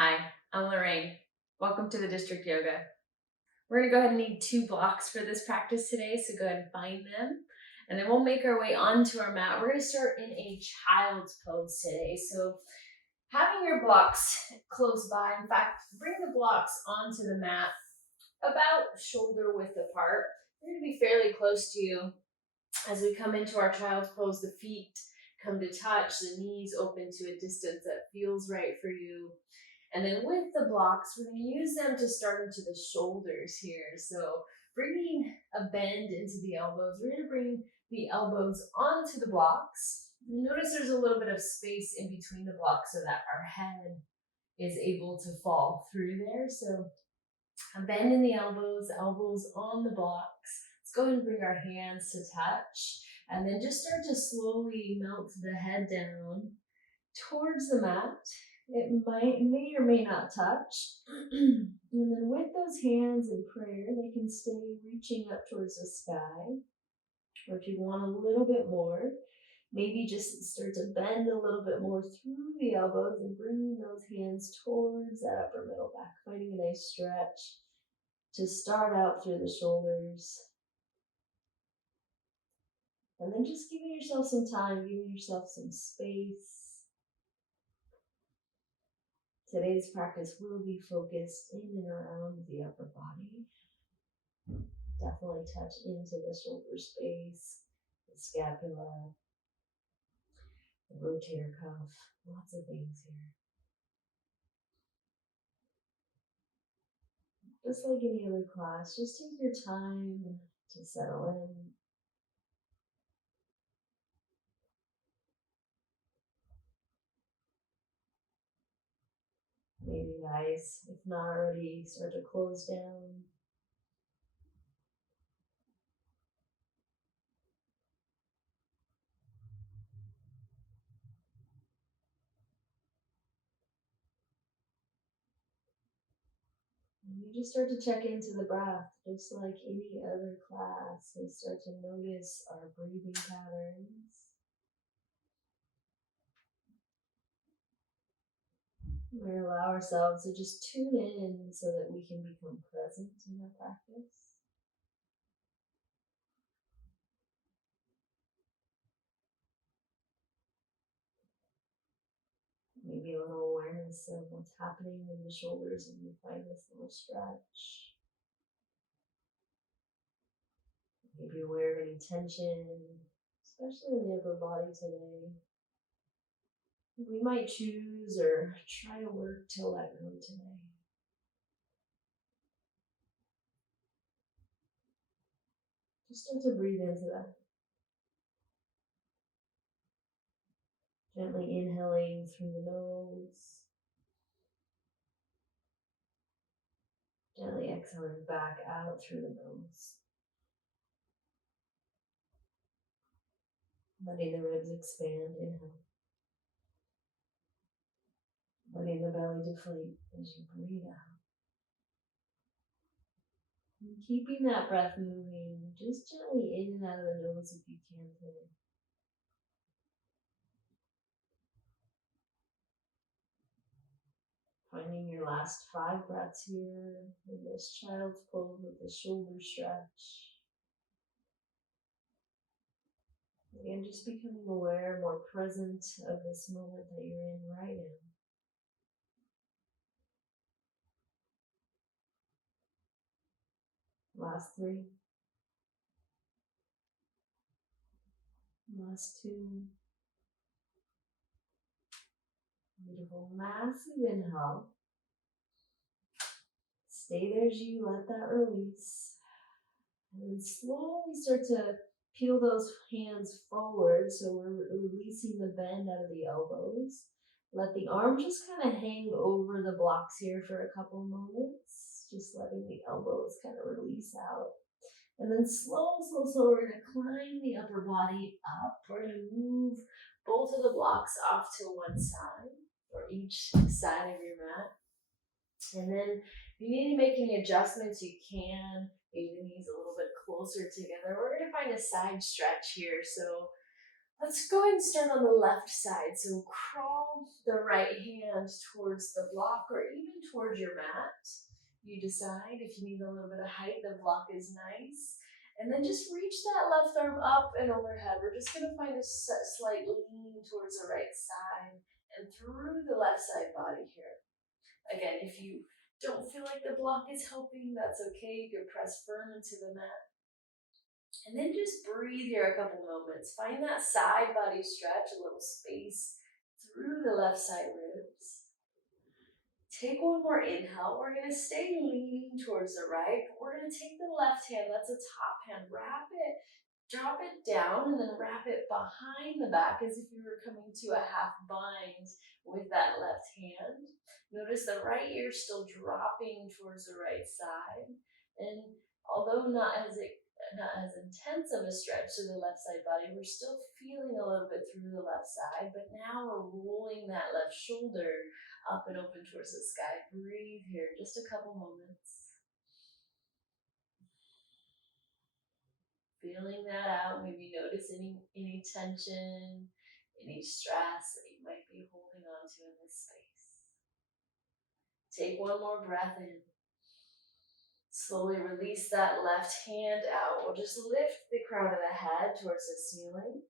Hi, I'm Lorraine. Welcome to the District Yoga. We're going to go ahead and need 2 blocks for this practice today, so go ahead and find them. And then we'll make our way onto our mat. We're going to start in a child's pose today. So having your blocks close by, in fact, bring the blocks onto the mat about shoulder width apart. They're going to be fairly close to you. As we come into our child's pose, the feet come to touch, the knees open to a distance that feels right for you. And then with the blocks, we're going to use them to start into the shoulders here. So bringing a bend into the elbows, we're going to bring the elbows onto the blocks. Notice there's a little bit of space in between the blocks so that our head is able to fall through there. So a bend in the elbows, elbows on the blocks. Let's go ahead and bring our hands to touch. And then just start to slowly melt the head down towards the mat. It may or may not touch. And then with those hands in prayer, they can stay reaching up towards the sky. Or if you want a little bit more, maybe just start to bend a little bit more through the elbows and bringing those hands towards that upper middle back, finding a nice stretch to start out through the shoulders. And then just giving yourself some time, giving yourself some space. Today's practice will be focused in and around the upper body. Definitely touch into the shoulder space, the scapula, the rotator cuff, lots of things here. Just like any other class, just take your time to settle in. Maybe eyes, if not already, start to close down. And you just start to check into the breath, just like any other class. We start to notice our breathing patterns. We allow ourselves to just tune in so that we can become present in the practice. Maybe a little awareness of what's happening in the shoulders and you find this little stretch. Maybe aware of any tension, especially in the upper body today. We might choose or try to work to let go today. Just start to breathe into that. Gently inhaling through the nose. Gently exhaling back out through the nose. Letting the ribs expand, inhale. Letting the belly deflate as you breathe out. And keeping that breath moving, just gently in and out of the nose if you can today. Finding your last 5 breaths here in this child's pose with the shoulder stretch. Again, just becoming aware, more present of this moment that you're in right now. Last 3. Last 2. Beautiful. Massive inhale. Stay there as you let that release. And then slowly start to peel those hands forward. So we're releasing the bend out of the elbows. Let the arms just kind of hang over the blocks here for a couple moments. Just letting the elbows kind of release out. And then slow, we're going to climb the upper body up. We're going to move both of the blocks off to one side, or each side of your mat. And then if you need to make any adjustments, you can. Maybe the knees a little bit closer together. We're going to find a side stretch here. So Let's go ahead and start on the left side. So crawl the right hand towards the block or even towards your mat. You decide if you need a little bit of height, the block is nice. And then just reach that left arm up and overhead. We're just gonna find a slight lean towards the right side and through the left side body here. Again, if you don't feel like the block is helping, that's okay. You can press firm into the mat. And then just breathe here a couple moments. Find that side body stretch, a little space through the left side ribs. Take one more inhale. We're going to stay leaning towards the right. We're going to take the left hand, that's the top hand, wrap it, drop it down, and then wrap it behind the back as if you were coming to a half bind with that left hand. Notice the right ear still dropping towards the right side. And although not as intense of a stretch to the left side body, we're still feeling a little bit through the left side, but now we're rolling that left shoulder up and open towards the sky. Breathe here, just a couple moments. Feeling that out, maybe notice any tension, any stress that you might be holding on to in this space. Take one more breath in. Slowly release that left hand out. We'll just lift the crown of the head towards the ceiling.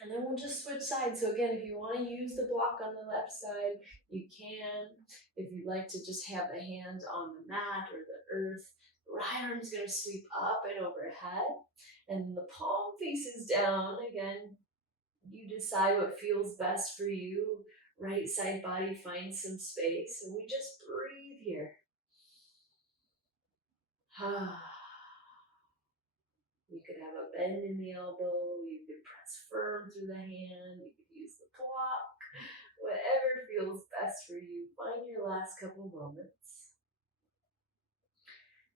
And then we'll just switch sides. So again, if you want to use the block on the left side, you can. If you'd like to just have the hand on the mat or the earth, the right arm is going to sweep up and overhead. And the palm faces down. Again, you decide what feels best for you. Right side body finds some space. And we just breathe here. You could have a bend in the elbow, you could press firm through the hand, you could use the block, whatever feels best for you. Find your last couple moments.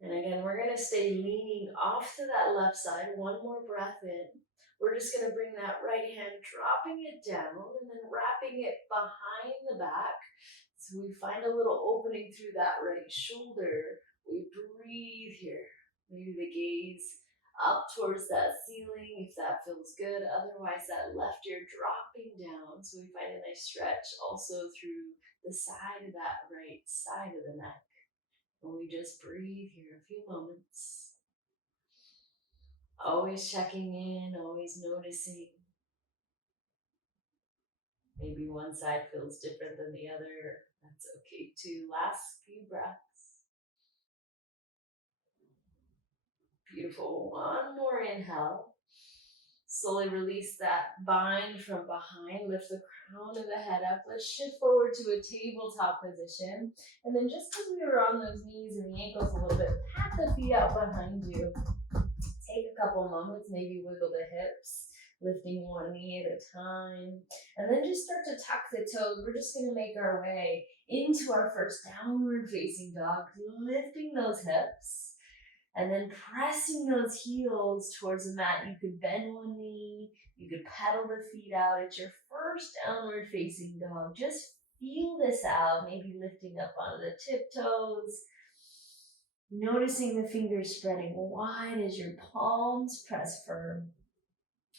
And again, we're gonna stay leaning off to that left side. One more breath in. We're just gonna bring that right hand, dropping it down and then wrapping it behind the back. So we find a little opening through that right shoulder. We breathe here. Maybe the gaze up towards that ceiling if that feels good. Otherwise, that left ear dropping down. So we find a nice stretch also through the side of that right side of the neck. And we just breathe here a few moments. Always checking in, always noticing. Maybe one side feels different than the other. That's okay too. Last few breaths. Beautiful. One more inhale. Slowly release that bind from behind. Lift the crown of the head up. Let's shift forward to a tabletop position. And then just as we were on those knees and the ankles a little bit, pat the feet out behind you. Take a couple moments, maybe wiggle the hips, lifting one knee at a time. And then just start to tuck the toes. We're just going to make our way into our first downward facing dog, lifting those hips. And then pressing those heels towards the mat. You could bend one knee, you could pedal the feet out. It's your first downward facing dog. Just feel this out, maybe lifting up onto the tiptoes. Noticing the fingers spreading wide as your palms press firm.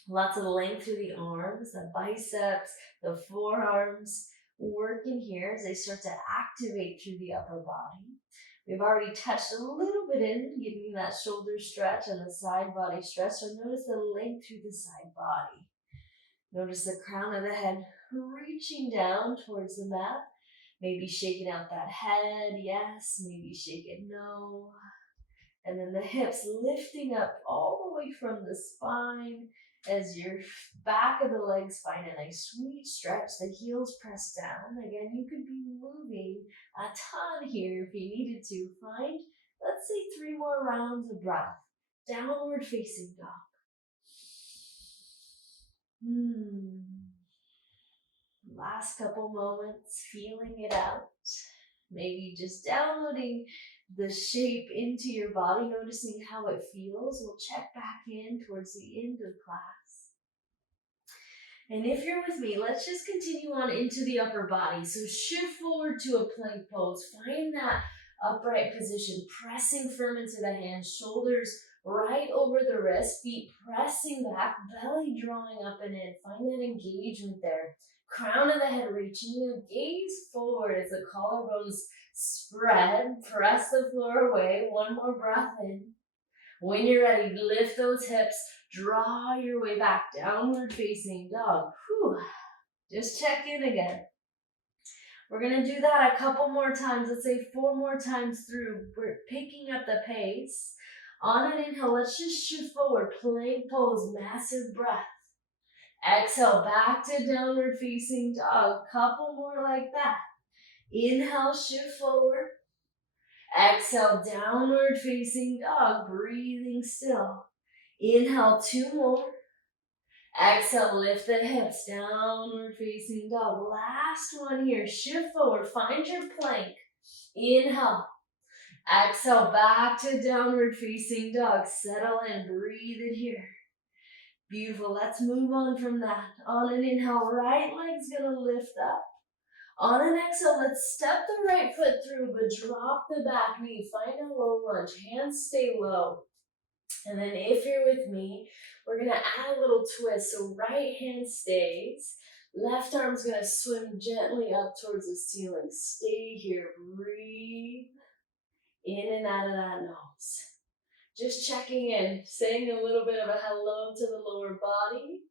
Lots of length through the arms, the biceps, the forearms. Working here as they start to activate through the upper body. We've already touched a little bit in, giving that shoulder stretch and the side body stretch. So notice the length through the side body. Notice the crown of the head reaching down towards the mat. Maybe shaking out that head, yes. Maybe shake it, no. And then the hips lifting up all the way from the spine as your back of the legs find a nice sweet stretch. The heels press down. Again, you could be moving a ton here if you needed to. Find, let's say, 3 more rounds of breath. Downward facing dog. Last couple moments, feeling it out. Maybe just downloading the shape into your body, noticing how it feels. We'll check back in towards the end of class. And if you're with me, let's just continue on into the upper body. So shift forward to a plank pose. Find that upright position, pressing firm into the hands, shoulders right over the wrist, feet pressing back, belly drawing up and in. Find that engagement there. Crown of the head reaching the gaze forward as the collarbones spread. Press the floor away. One more breath in. When you're ready, lift those hips. Draw your way back, downward facing dog. Whew. Just check in again. We're going to do that a couple more times. Let's say 4 more times through. We're picking up the pace. On an inhale, let's just shoot forward. Plank pose, massive breath. Exhale, back to downward facing dog. Couple more like that. Inhale, shoot forward. Exhale, downward facing dog. Breathing still. Inhale, 2 more. Exhale, lift the hips, downward facing dog. Last one here, shift forward, find your plank. Inhale, exhale, back to downward facing dog. Settle in, breathe it here. Beautiful, let's move on from that. On an inhale, right leg's gonna lift up. On an exhale, let's step the right foot through, but drop the back knee. Find a low lunge, hands stay low. And then if you're with me, we're gonna add a little twist. So right hand stays, left arm's gonna swim gently up towards the ceiling. Stay here, breathe in and out of that nose. Just checking in, saying a little bit of a hello to the lower body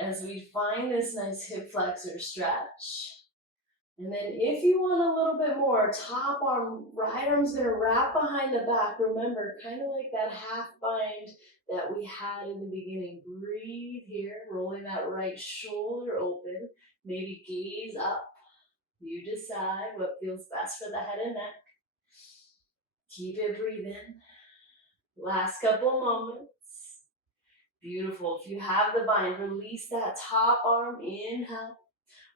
as we find this nice hip flexor stretch. And then if you want a little bit more, top arm, right arm's gonna wrap behind the back. Remember, kind of like that half bind that we had in the beginning. Breathe here, rolling that right shoulder open. Maybe gaze up. You decide what feels best for the head and neck. Keep it breathing. Last couple moments. Beautiful. If you have the bind, release that top arm, inhale.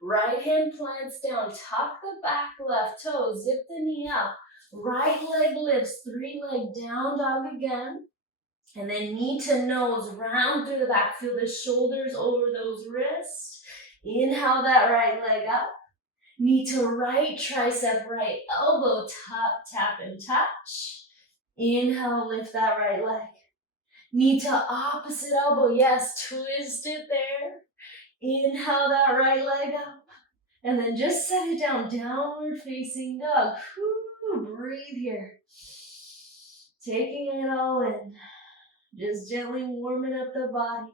Right hand plants down, tuck the back left toe, zip the knee up. Right leg lifts, 3-leg down dog again. And then knee to nose, round through the back. Feel the shoulders over those wrists. Inhale that right leg up. Knee to right tricep, right elbow, tap and touch. Inhale, lift that right leg. Knee to opposite elbow, yes, twist it there. Inhale that right leg up. And then just set it down, downward facing dog. Whew, breathe here. Taking it all in. Just gently warming up the body.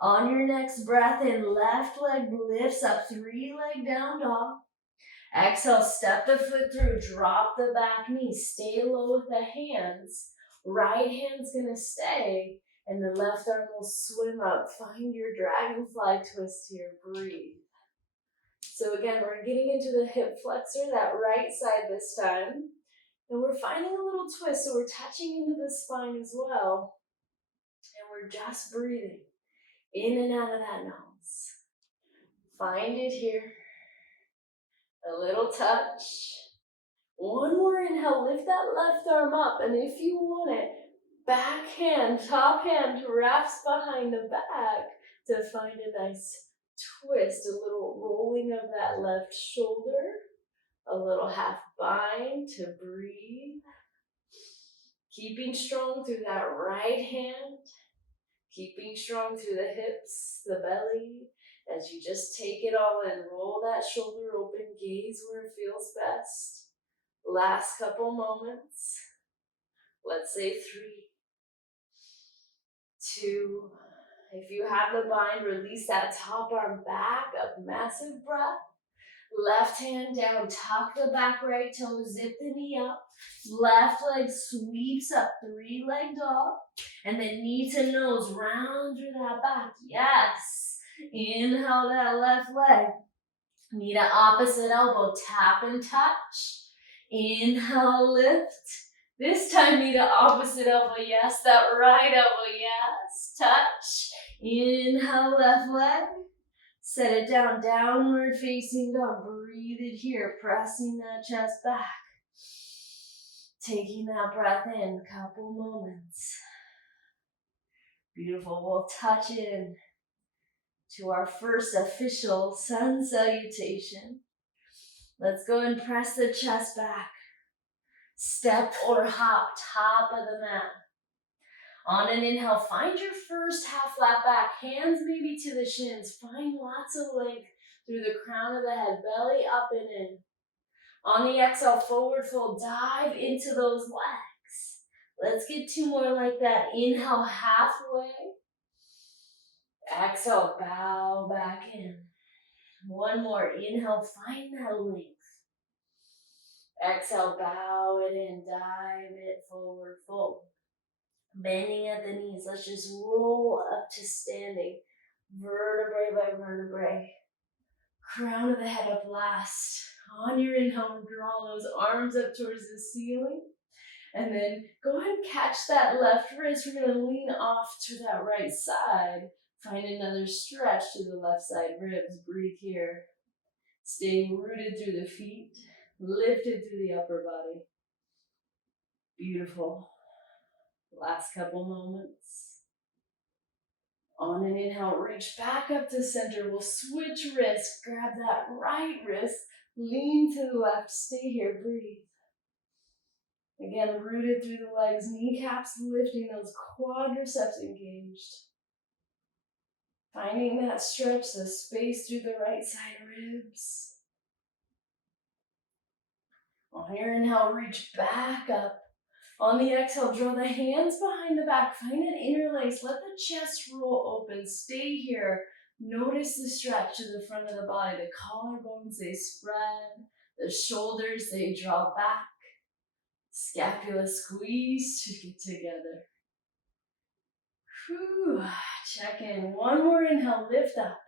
On your next breath in, left leg lifts up, 3-leg down dog. Exhale, step the foot through, drop the back knee. Stay low with the hands. Right hand's gonna stay. And the left arm will swim up. Find your dragonfly twist here. Breathe. So again, we're getting into the hip flexor, that right side this time. And we're finding a little twist, so we're touching into the spine as well. And we're just breathing in and out of that nose. Find it here. A little touch. One more inhale, lift that left arm up. And if you want it, back hand, top hand wraps behind the back to find a nice twist, a little rolling of that left shoulder, a little half bind to breathe. Keeping strong through that right hand, keeping strong through the hips, the belly, as you just take it all in. Roll that shoulder open, gaze where it feels best. Last couple moments. Let's say 3, 2, if you have the bind, release that top arm back up, massive breath. Left hand down, tuck the back right toe, zip the knee up. Left leg sweeps up, 3-leg dog. And then knee to nose, round through that back. Yes. Inhale that left leg. Knee to opposite elbow, tap and touch. Inhale, lift. This time knee to opposite elbow, yes. That right elbow, yes. Touch. Inhale, left leg. Set it down, downward facing dog. Breathe it here, pressing that chest back. Taking that breath in, couple moments. Beautiful, we'll touch in to our first official sun salutation. Let's go and press the chest back. Step or hop, top of the mat. On an inhale, find your first half flat back, hands maybe to the shins. Find lots of length through the crown of the head, belly up and in. On the exhale, forward fold, dive into those legs. Let's get two more like that. Inhale, halfway. Exhale, bow back in. One more. Inhale, find that length. Exhale, bow it in, dive it forward, fold. Bending at the knees, let's just roll up to standing. Vertebrae by vertebrae. Crown of the head up last. On your inhale, draw those arms up towards the ceiling. And then go ahead and catch that left wrist. We're going to lean off to that right side. Find another stretch to the left side ribs. Breathe here. Staying rooted through the feet. Lifted through the upper body. Beautiful. Last couple moments. On an inhale, reach back up to center. We'll switch wrists. Grab that right wrist. Lean to the left. Stay here. Breathe. Again, rooted through the legs. Kneecaps lifting. Those quadriceps engaged. Finding that stretch, the space through the right side ribs. On your inhale, reach back up. On the exhale, draw the hands behind the back. Find an interlace. Let the chest roll open. Stay here. Notice the stretch to the front of the body. The collarbones, they spread. The shoulders, they draw back. Scapula squeeze to get together. Whew. Check in. One more inhale. Lift up.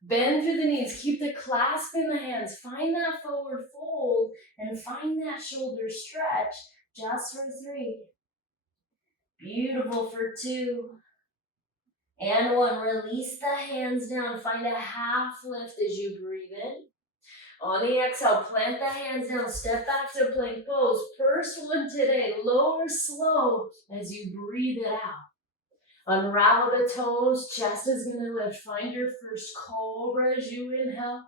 Bend through the knees. Keep the clasp in the hands. Find that forward fold and find that shoulder stretch. Just for 3. Beautiful for 2. And 1. Release the hands down. Find a half lift as you breathe in. On the exhale, plant the hands down. Step back to plank pose. First one today. Lower slow as you breathe it out. Unravel the toes. Chest is going to lift. Find your first cobra as you inhale.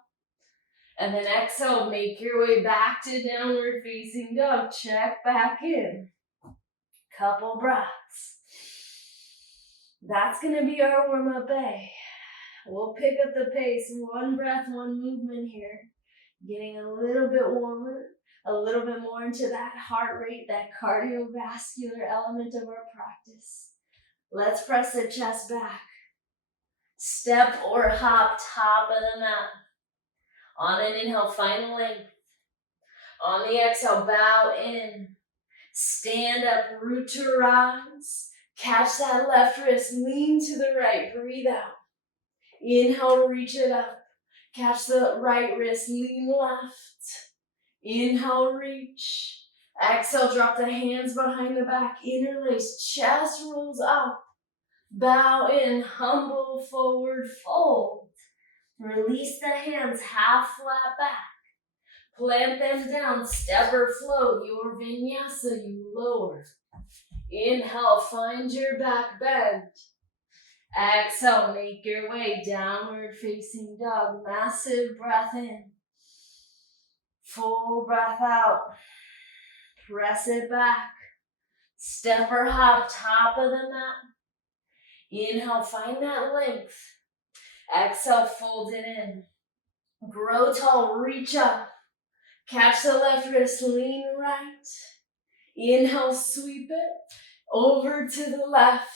And then exhale, make your way back to downward facing dog. Check back in. Couple breaths. That's going to be our warm-up day. We'll pick up the pace. One breath, one movement here. Getting a little bit warmer, a little bit more into that heart rate, that cardiovascular element of our practice. Let's press the chest back. Step or hop, top of the mat. On an inhale, find length. On the exhale, bow in. Stand up, root to rise. Catch that left wrist, lean to the right, breathe out. Inhale, reach it up. Catch the right wrist, lean left. Inhale, reach. Exhale, drop the hands behind the back, interlace, chest rolls up. Bow in, humble forward fold. Release the hands, half flat back. Plant them down, step or flow, your vinyasa, you lower. Inhale, find your back bend. Exhale, make your way downward facing dog. Massive breath in. Full breath out. Press it back. Step or hop, top of the mat. Inhale, find that length. Exhale, fold it in. Grow tall, reach up. Catch the left wrist, lean right. Inhale, sweep it over to the left.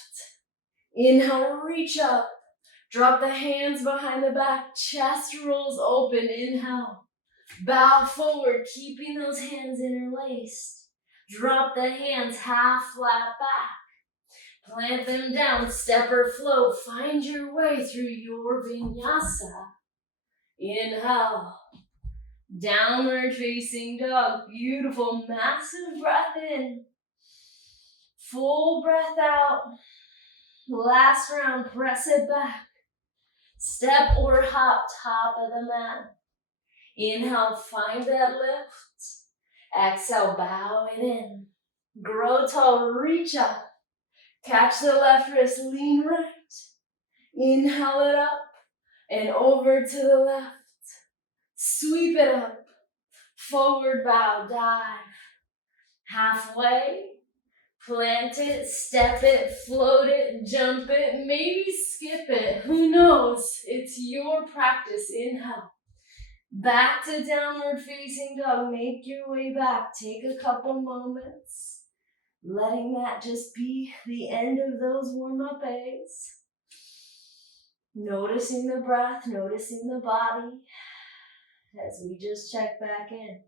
Inhale, reach up. Drop the hands behind the back, chest rolls open. Inhale, bow forward, keeping those hands interlaced. Drop the hands half flat back. Plant them down, step or flow. Find your way through your vinyasa. Inhale, downward facing dog. Beautiful, massive breath in. Full breath out. Last round, press it back. Step or hop, top of the mat. Inhale, find that lift. Exhale, bow it in. Grow tall, reach up. Catch the left wrist, lean right. Inhale it up and over to the left. Sweep it up. Forward bow, dive. Halfway. Plant it, step it, float it, jump it, maybe skip it. Who knows? It's your practice. Inhale. Back to downward facing dog. Make your way back. Take a couple moments. Letting that just be the end of those warm-up A's. Noticing the breath, noticing the body as we just check back in.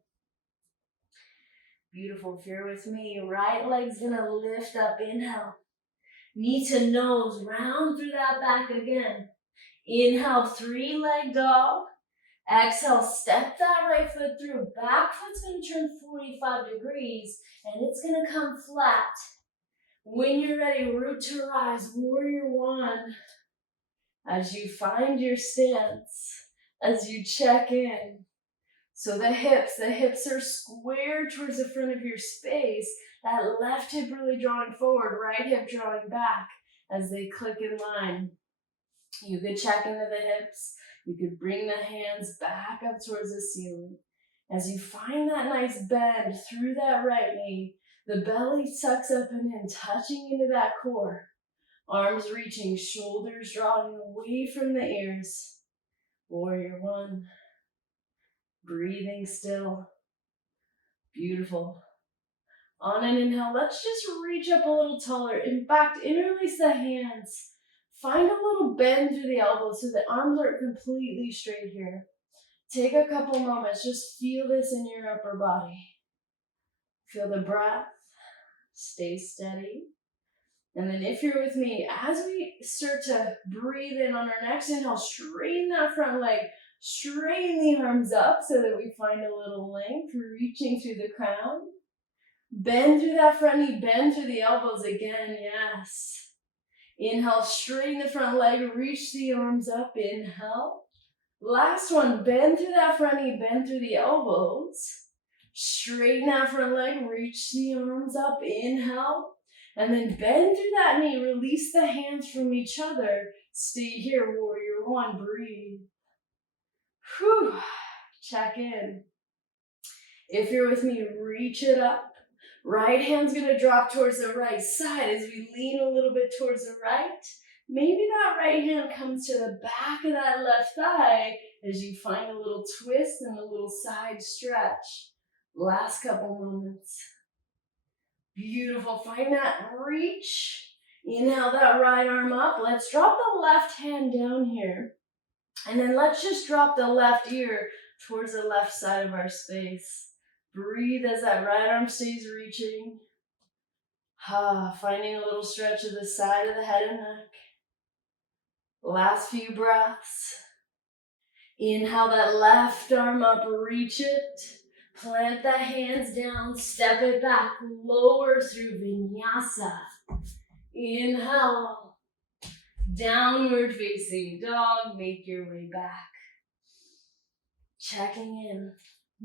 Beautiful. If you're with me, right leg's gonna lift up. Inhale. Knee to nose, round through that back again. Inhale, 3-leg dog. Exhale, step that right foot through. Back foot's gonna turn 45 degrees and it's gonna come flat. When you're ready, root to rise, warrior one. As you find your stance, as you check in. So the hips are square towards the front of your space. That left hip really drawing forward, right hip drawing back as they click in line. You could check into the hips. You could bring the hands back up towards the ceiling. As you find that nice bend through that right knee, the belly sucks up and in, touching into that core. Arms reaching, shoulders drawing away from the ears. Warrior one. Breathing still. Beautiful. On an inhale, let's just reach up a little taller. In fact, interlace the hands. Find a little bend through the elbows so the arms aren't completely straight here. Take a couple moments. Just feel this in your upper body. Feel the breath. Stay steady. And then if you're with me, as we start to breathe in on our next inhale, straighten that front leg. Straighten the arms up so that we find a little length, reaching through the crown. Bend through that front knee, bend through the elbows again, yes. Inhale, straighten the front leg, reach the arms up, inhale. Last one, bend through that front knee, bend through the elbows. Straighten that front leg, reach the arms up, inhale. And then bend through that knee, release the hands from each other. Stay here, warrior one, breathe. Whew, check in. If you're with me, reach it up. Right hand's gonna drop towards the right side as we lean a little bit towards the right. Maybe that right hand comes to the back of that left thigh as you find a little twist and a little side stretch. Last couple moments. Beautiful, find that reach. Inhale that right arm up. Let's drop the left hand down here. And then let's just drop the left ear towards the left side of our space. Breathe as that right arm stays reaching. Finding a little stretch of the side of the head and neck. Last few breaths. Inhale that left arm up, reach it. Plant the hands down, step it back, lower through vinyasa. Inhale. Downward facing dog, make your way back. Checking in,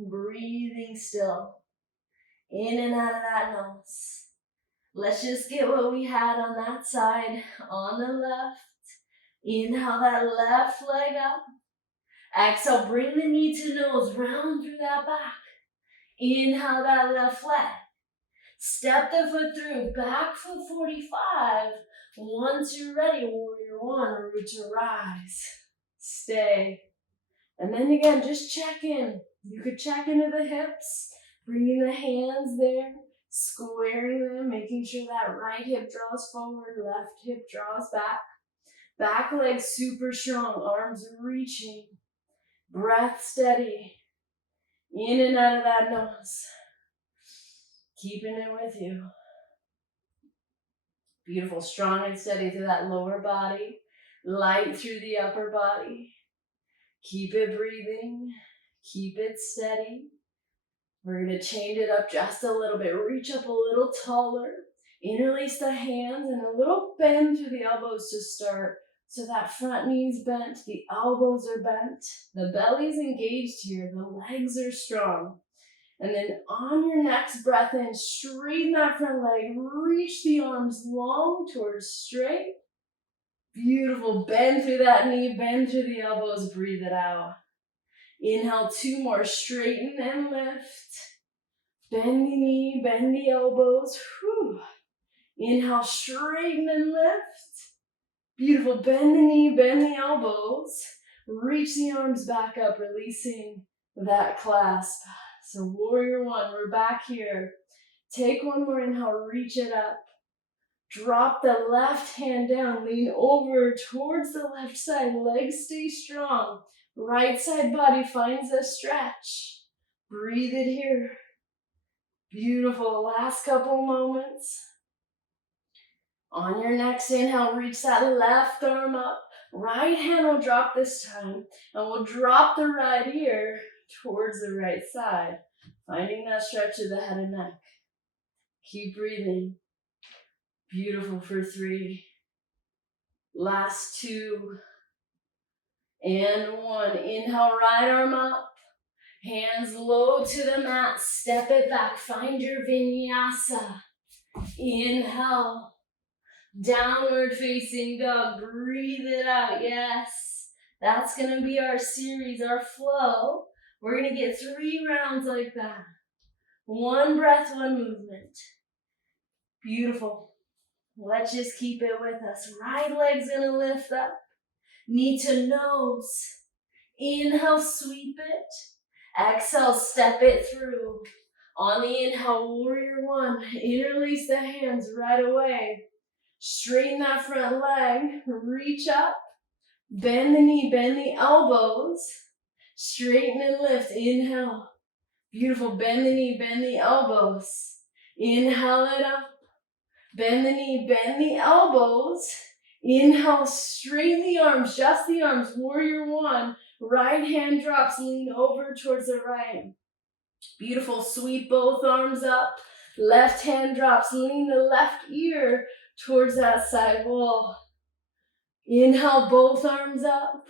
breathing still. In and out of that nose. Let's just get what we had on that side, on the left. Inhale that left leg up. Exhale, bring the knee to nose, round through that back. Inhale that left leg. Step the foot through, back foot 45. Once you're ready, warrior one, root to rise. Stay. And then again, just check in. You could check into the hips, bringing the hands there, squaring them, making sure that right hip draws forward, left hip draws back. Back leg super strong, arms reaching. Breath steady. In and out of that nose. Keeping it with you. Beautiful, strong and steady through that lower body. Light through the upper body. Keep it breathing. Keep it steady. We're going to change it up just a little bit. Reach up a little taller. Interlace the hands and a little bend through the elbows to start. So that front knee's bent, the elbows are bent, the belly's engaged here, the legs are strong. And then on your next breath in, straighten that front leg, reach the arms long towards straight. Beautiful, bend through that knee, bend through the elbows, breathe it out. Inhale, 2 more, straighten and lift. Bend the knee, bend the elbows. Whew. Inhale, straighten and lift. Beautiful, bend the knee, bend the elbows. Reach the arms back up, releasing that clasp. So warrior one, we're back here. Take one more inhale, reach it up. Drop the left hand down, lean over towards the left side, legs stay strong. Right side body finds a stretch. Breathe it here. Beautiful, last couple moments. On your next inhale, reach that left arm up. Right hand will drop this time, and we'll drop the right ear towards the right side, finding that stretch of the head and neck. Keep breathing. Beautiful for 3. Last 2. And 1. Inhale, right arm up. Hands low to the mat. Step it back. Find your vinyasa. Inhale. Downward facing dog. Breathe it out. Yes. That's going to be our series, our flow. We're going to get 3 rounds like that. 1 breath, 1 movement. Beautiful. Let's just keep it with us. Right leg's going to lift up. Knee to nose. Inhale, sweep it. Exhale, step it through. On the inhale, warrior one. Interlace the hands right away. Straighten that front leg. Reach up. Bend the knee, bend the elbows. Straighten and lift. Inhale. Beautiful. Bend the knee, bend the elbows. Inhale it up. Bend the knee, bend the elbows. Inhale, straighten the arms, just the arms. Warrior one. Right hand drops, lean over towards the right. Beautiful, sweep both arms up. Left hand drops, lean the left ear towards that side wall. Inhale, both arms up.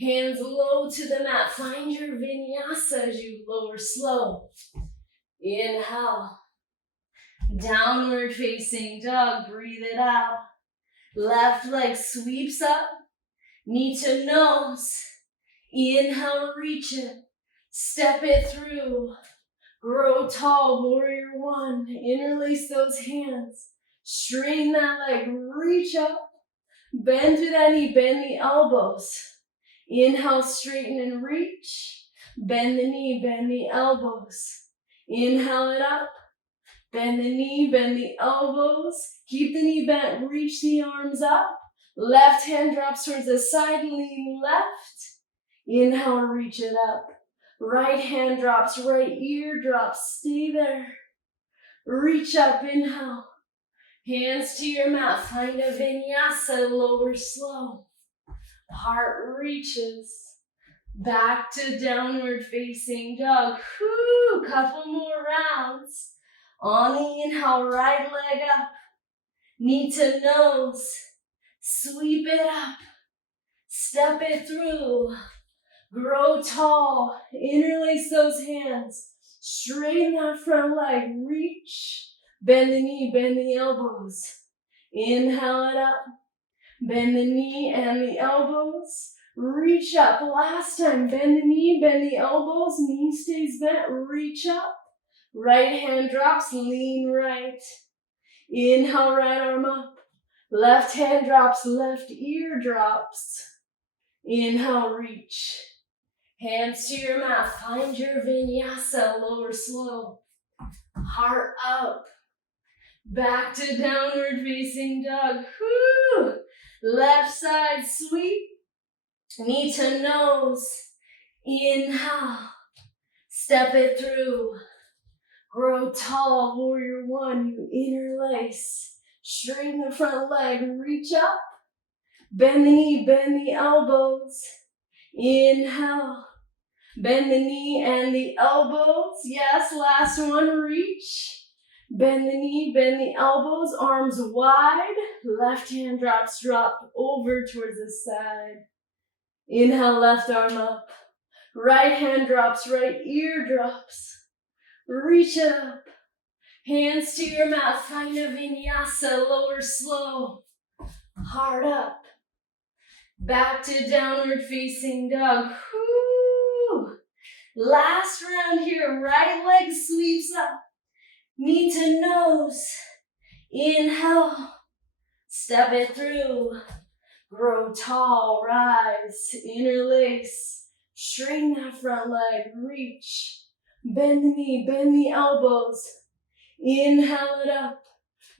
Hands low to the mat. Find your vinyasa as you lower slow. Inhale. Downward facing dog, breathe it out. Left leg sweeps up, knee to nose. Inhale, reach it, step it through. Grow tall, warrior one. Interlace those hands. Straighten that leg, reach up. Bend through that knee, bend the elbows. Inhale, straighten and reach. Bend the knee, bend the elbows. Inhale it up. Bend the knee, bend the elbows. Keep the knee bent, reach the arms up. Left hand drops towards the side, lean left. Inhale, reach it up. Right hand drops, right ear drops, stay there. Reach up, inhale. Hands to your mat, find a vinyasa, lower slow. Heart reaches. Back to downward facing dog. Whew, couple more rounds. On the inhale, right leg up. Knee to nose. Sweep it up. Step it through. Grow tall. Interlace those hands. Straighten that front leg. Reach. Bend the knee, bend the elbows. Inhale it up. Bend the knee and the elbows. Reach up. Last time. Bend the knee, bend the elbows. Knee stays bent. Reach up. Right hand drops, lean right. Inhale, right arm up. Left hand drops, left ear drops. Inhale, reach. Hands to your mat, find your vinyasa, lower slow. Heart up. Back to downward facing dog. Whew. Left side sweep. Knee to nose. Inhale. Step it through. Grow tall, warrior one, you interlace. Straighten the front leg, reach up. Bend the knee, bend the elbows. Inhale. Bend the knee and the elbows. Yes, last one, reach. Bend the knee, bend the elbows, arms wide. Left hand drops, drop over towards the side. Inhale, left arm up. Right hand drops, right ear drops. Reach it up. Hands to your mat. Find a vinyasa. Lower slow. Heart up. Back to downward facing dog. Whew. Last round here. Right leg sweeps up. Knee to nose. Inhale, step it through. Grow tall, rise, interlace. Straighten that front leg, reach. Bend the knee, bend the elbows. Inhale it up.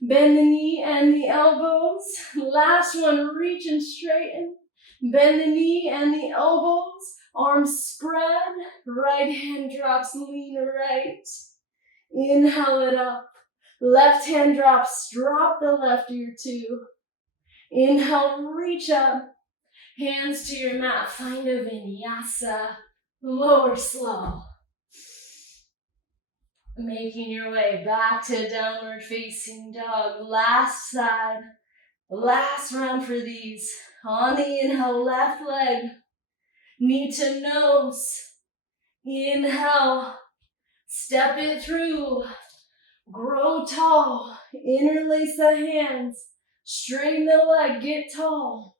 Bend the knee and the elbows. Last one, reach and straighten. Bend the knee and the elbows. Arms spread. Right hand drops, lean right. Inhale it up. Left hand drops, drop the left ear too. Inhale, reach up. Hands to your mat, find a vinyasa. Lower slow. Making your way back to downward facing dog. Last side. Last round for these. On the inhale, left leg. Knee to nose. Inhale. Step it through. Grow tall. Interlace the hands. Straighten the leg. Get tall.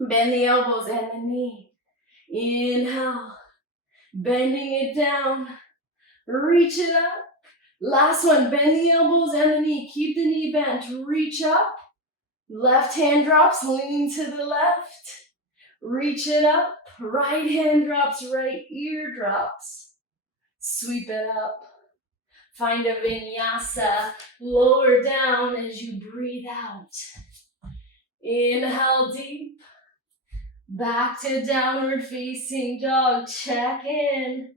Bend the elbows and the knee. Inhale. Bending it down. Reach it up. Last one. Bend the elbows and the knee. Keep the knee bent. Reach up. Left hand drops. Lean to the left. Reach it up. Right hand drops. Right ear drops. Sweep it up. Find a vinyasa. Lower down as you breathe out. Inhale deep. Back to downward facing dog. Check in.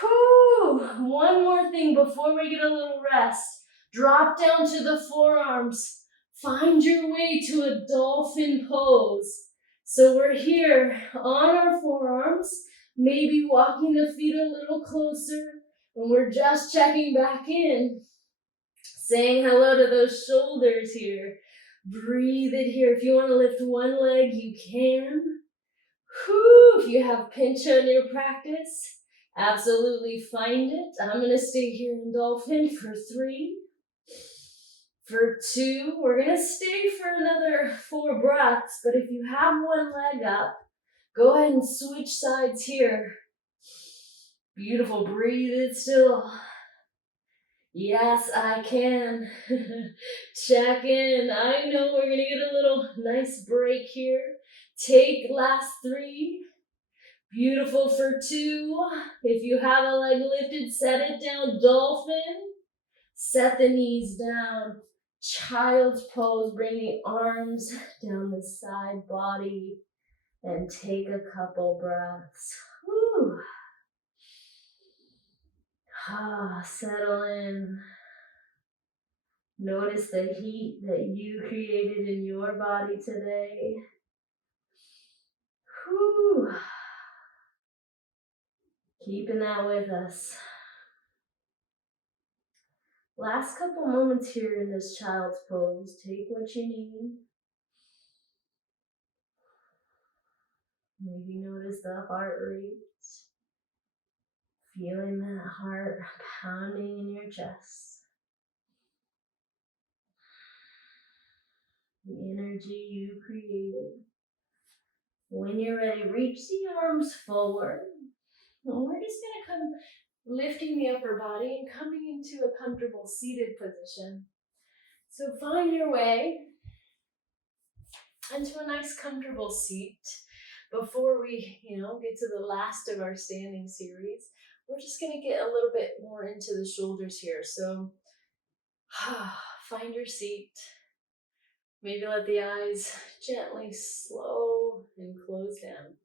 Whew. One more thing before we get a little rest. Drop down to the forearms. Find your way to a dolphin pose. So we're here on our forearms, maybe walking the feet a little closer, and we're just checking back in. Saying hello to those shoulders here. Breathe it here. If you want to lift one leg, you can. Whew. If you have pincha in your practice, absolutely find it. I'm going to stay here in dolphin for 3. For 2, we're going to stay for another 4 breaths. But if you have one leg up, go ahead and switch sides here. Beautiful. Breathe it still. Yes, I can. Check in. I know we're going to get a little nice break here. Take last 3. Beautiful for 2. If you have a leg lifted, set it down. Dolphin. Set the knees down. Child's pose. Bring the arms down the side body. And take a couple breaths. Whew. Settle in. Notice the heat that you created in your body today. Whew. Keeping that with us. Last couple moments here in this child's pose. Take what you need. Maybe notice the heart rate. Feeling that heart pounding in your chest. The energy you created. When you're ready, reach the arms forward. And we're just going to come lifting the upper body and coming into a comfortable seated position. So find your way into a nice comfortable seat. Before we, get to the last of our standing series, we're just going to get a little bit more into the shoulders here. So find your seat. Maybe let the eyes gently slow and close down.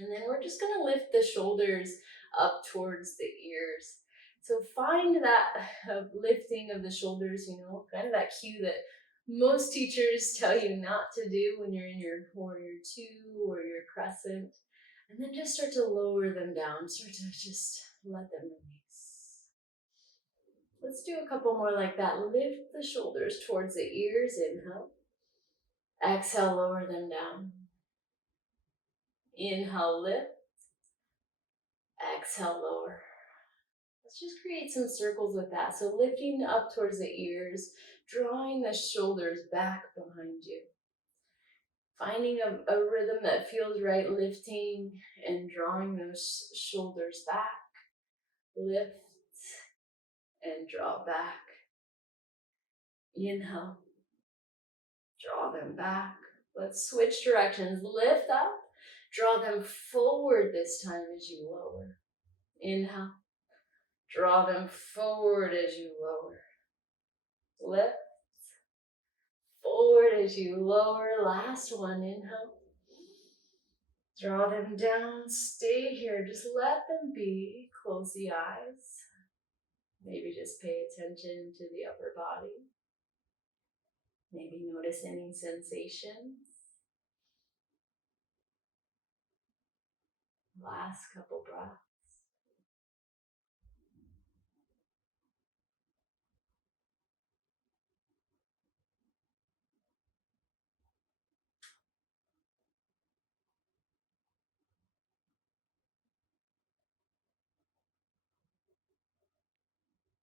And then we're just going to lift the shoulders up towards the ears. So find that lifting of the shoulders, kind of that cue that most teachers tell you not to do when you're in your warrior 2 or your crescent. And then just start to lower them down, start to just let them release. Let's do a couple more like that. Lift the shoulders towards the ears, inhale. Exhale, lower them down. Inhale, lift. Exhale, lower. Let's just create some circles with that. So lifting up towards the ears, drawing the shoulders back behind you. Finding a rhythm that feels right, lifting and drawing those shoulders back. Lift and draw back. Inhale. Draw them back. Let's switch directions. Lift up. Draw them forward this time as you lower. Inhale. Draw them forward as you lower. Lift. Forward as you lower. Last one. Inhale. Draw them down. Stay here. Just let them be. Close the eyes. Maybe just pay attention to the upper body. Maybe notice any sensations. Last couple breaths.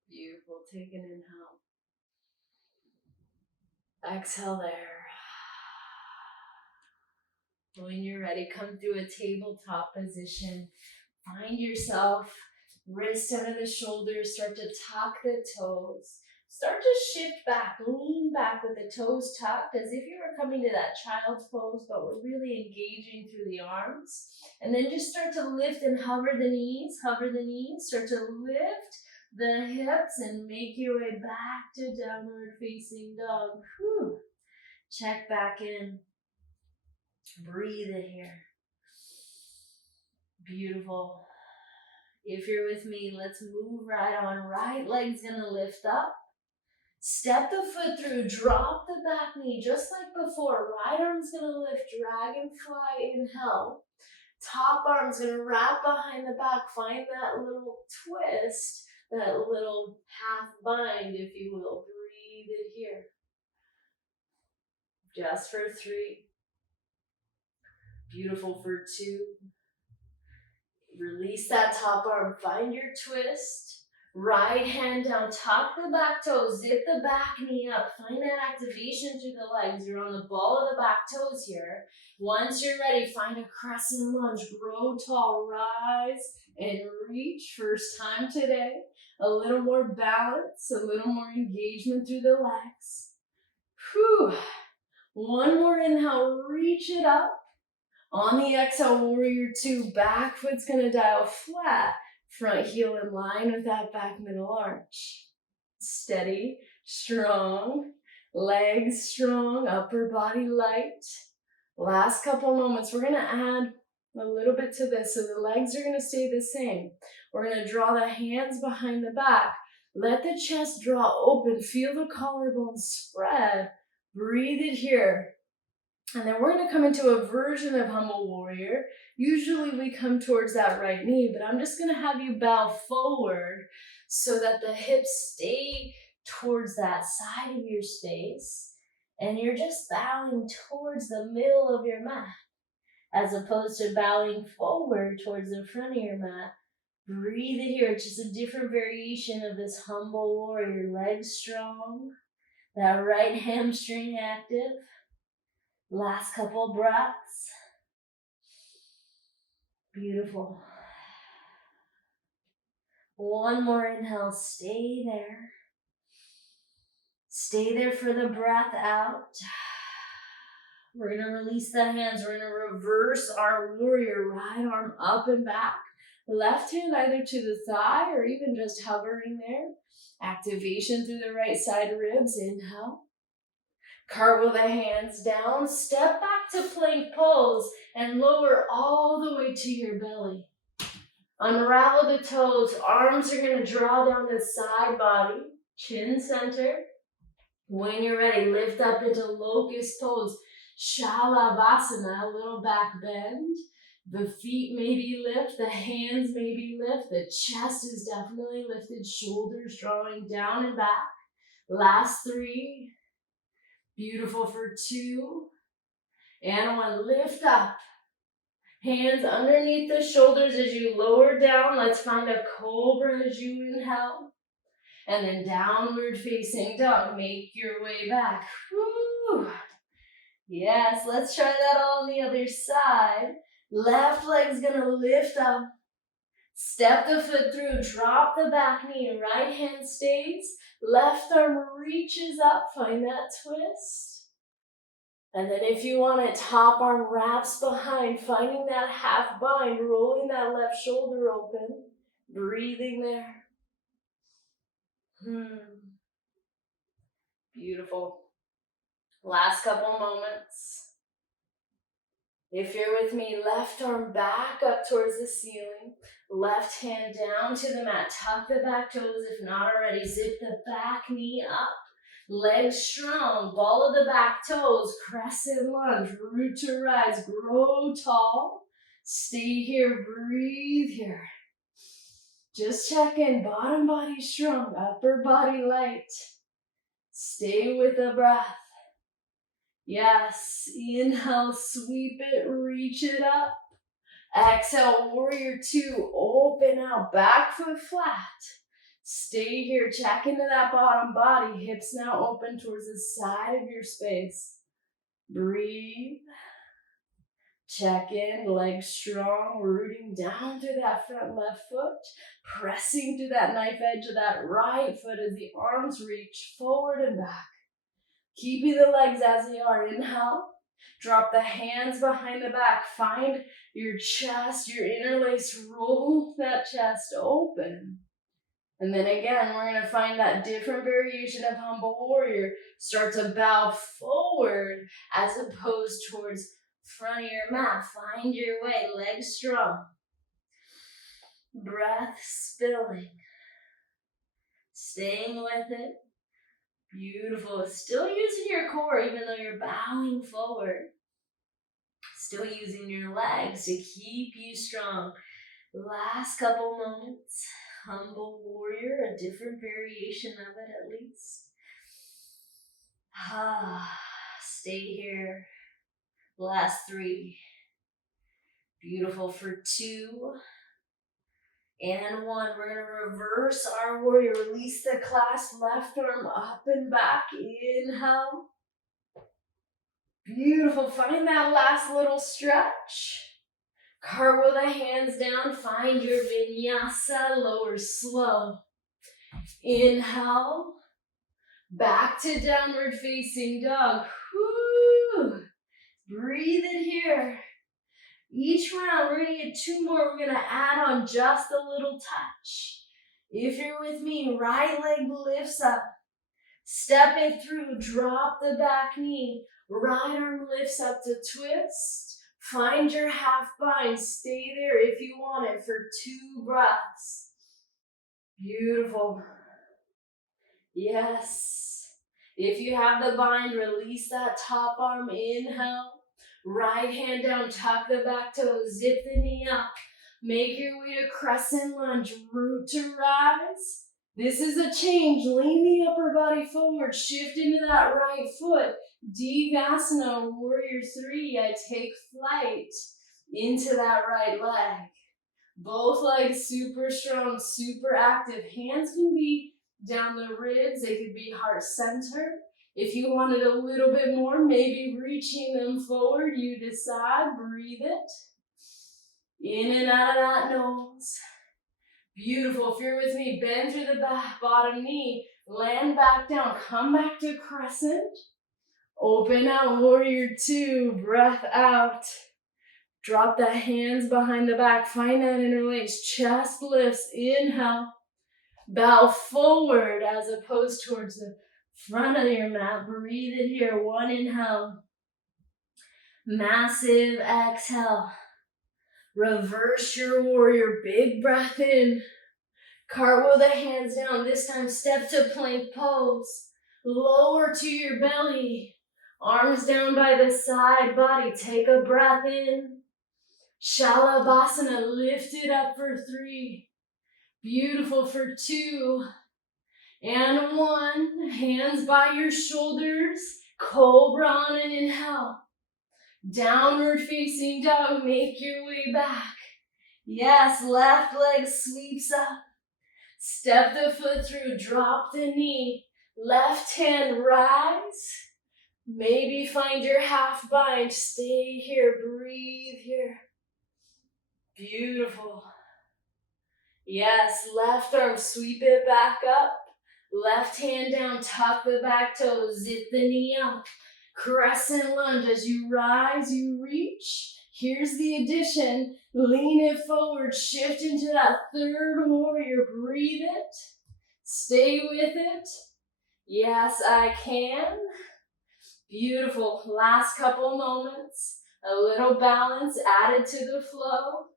Beautiful. Take an inhale. Exhale there. When you're ready, come through a tabletop position. Find yourself, wrist under the shoulders, start to tuck the toes. Start to shift back, lean back with the toes tucked as if you were coming to that child's pose, but we're really engaging through the arms. And then just start to lift and hover the knees, start to lift the hips and make your way back to downward facing dog. Whew. Check back in. Breathe in here. Beautiful. If you're with me, let's move right on. Right leg's gonna lift up. Step the foot through, drop the back knee just like before. Right arm's gonna lift, dragonfly, inhale. Top arm's gonna wrap behind the back. Find that little twist, that little half bind, if you will. Breathe it here. Just for 3. Beautiful for 2. Release that top arm, find your twist. Right hand down, tuck the back toes, zip the back knee up. Find that activation through the legs. You're on the ball of the back toes here. Once you're ready, find a crescent lunge. Grow tall, rise and reach. First time today. A little more balance, a little more engagement through the legs. Whew. One more inhale, reach it up. On the exhale, warrior 2, back foot's gonna dial flat. Front heel in line with that back middle arch. Steady, strong, legs strong, upper body light. Last couple moments, we're gonna add a little bit to this. So the legs are gonna stay the same. We're gonna draw the hands behind the back. Let the chest draw open. Feel the collarbone spread. Breathe it here. And then we're going to come into a version of humble warrior. Usually we come towards that right knee, but I'm just going to have you bow forward so that the hips stay towards that side of your space. And you're just bowing towards the middle of your mat, as opposed to bowing forward towards the front of your mat. Breathe it here. It's just a different variation of this humble warrior. Legs strong, that right hamstring active. Last couple breaths. Beautiful. One more inhale. Stay there. Stay there for the breath out. We're going to release the hands. We're going to reverse our warrior. Right arm up and back. Left hand either to the thigh or even just hovering there. Activation through the right side ribs. Inhale. Cartwheel the hands down, step back to plank pose, and lower all the way to your belly. Unravel the toes, arms are going to draw down the side body, chin center. When you're ready, lift up into locust pose, Shalabhasana, a little back bend. The feet maybe lift, the hands maybe lift, the chest is definitely lifted, shoulders drawing down and back. Last 3. Beautiful for 2 and 1. Lift up. Hands underneath the shoulders as you lower down. Let's find a cobra as you inhale. And then downward facing dog. Make your way back. Woo. Yes, let's try that all on the other side. Left leg's gonna lift up. Step the foot through, drop the back knee, right hand stays, left arm reaches up, find that twist. And then if you want it, top arm wraps behind, finding that half bind, rolling that left shoulder open, breathing there. Beautiful. Last couple moments. If you're with me, left arm back up towards the ceiling, left hand down to the mat, tuck the back toes if not already, zip the back knee up, legs strong, ball of the back toes, crescent lunge, root to rise, grow tall, stay here, breathe here. Just check in, bottom body strong, upper body light, stay with the breath. Yes, inhale, sweep it, reach it up. Exhale, warrior two, open out, back foot flat. Stay here, check into that bottom body, hips now open towards the side of your space. Breathe. Check in, legs strong, rooting down through that front left foot, pressing through that knife edge of that right foot as the arms reach forward and back. Keeping the legs as they are. Inhale. Drop the hands behind the back. Find your chest, your interlace. Roll that chest open. And then again, we're going to find that different variation of humble warrior. Start to bow forward as opposed towards front of your mat. Find your way. Legs strong. Breath spilling. Staying with it. Beautiful. Still using your core even though you're bowing forward. Still using your legs to keep you strong. Last couple moments. Humble warrior, a different variation of it at least. Stay here. Last three. Beautiful for two. And one. We're going to reverse our warrior. Release the clasp, left arm up and back. Inhale. Beautiful. Find that last little stretch. Cartwheel the hands down. Find your vinyasa. Lower slow. Inhale. Back to downward facing dog. Woo. Breathe it here. Each round, we're going to get two more. We're going to add on just a little touch. If you're with me, right leg lifts up. Step it through. Drop the back knee. Right arm lifts up to twist. Find your half bind. Stay there if you want it for 2 breaths. Beautiful. Yes. If you have the bind, release that top arm. Inhale. Right hand down, tuck the back toe, zip the knee up. Make your way to crescent lunge, root to rise. This is a change. Lean the upper body forward, shift into that right foot. Devasana, warrior three. I take flight into that right leg. Both legs super strong, super active. Hands can be down the ribs. They could be heart center. If you wanted a little bit more, maybe reaching them forward, you decide. Breathe it. In and out of that nose. Beautiful. If you're with me, bend through the back, bottom knee. Land back down. Come back to crescent. Open out, warrior two. Breath out. Drop the hands behind the back. Find that interlace. Chest lifts. Inhale. Bow forward as opposed towards the front of your mat. Breathe it here. One inhale. Massive exhale. Reverse your warrior. Big breath in. Cartwheel the hands down. This time step to plank pose. Lower to your belly. Arms down by the side body. Take a breath in. Shalabhasana. Lift it up for 3. Beautiful for 2. And 1, hands by your shoulders, cobra on an inhale. Downward facing dog, make your way back. Yes, left leg sweeps up. Step the foot through, drop the knee. Left hand rise. Maybe find your half bind, stay here, breathe here. Beautiful. Yes, left arm, sweep it back up. Left hand down, tuck the back toes, zip the knee up. Crescent lunge as you rise, you reach. Here's the addition. Lean it forward, shift into that third warrior. Breathe it. Stay with it. Yes, I can. Beautiful. Last couple moments. A little balance added to the flow.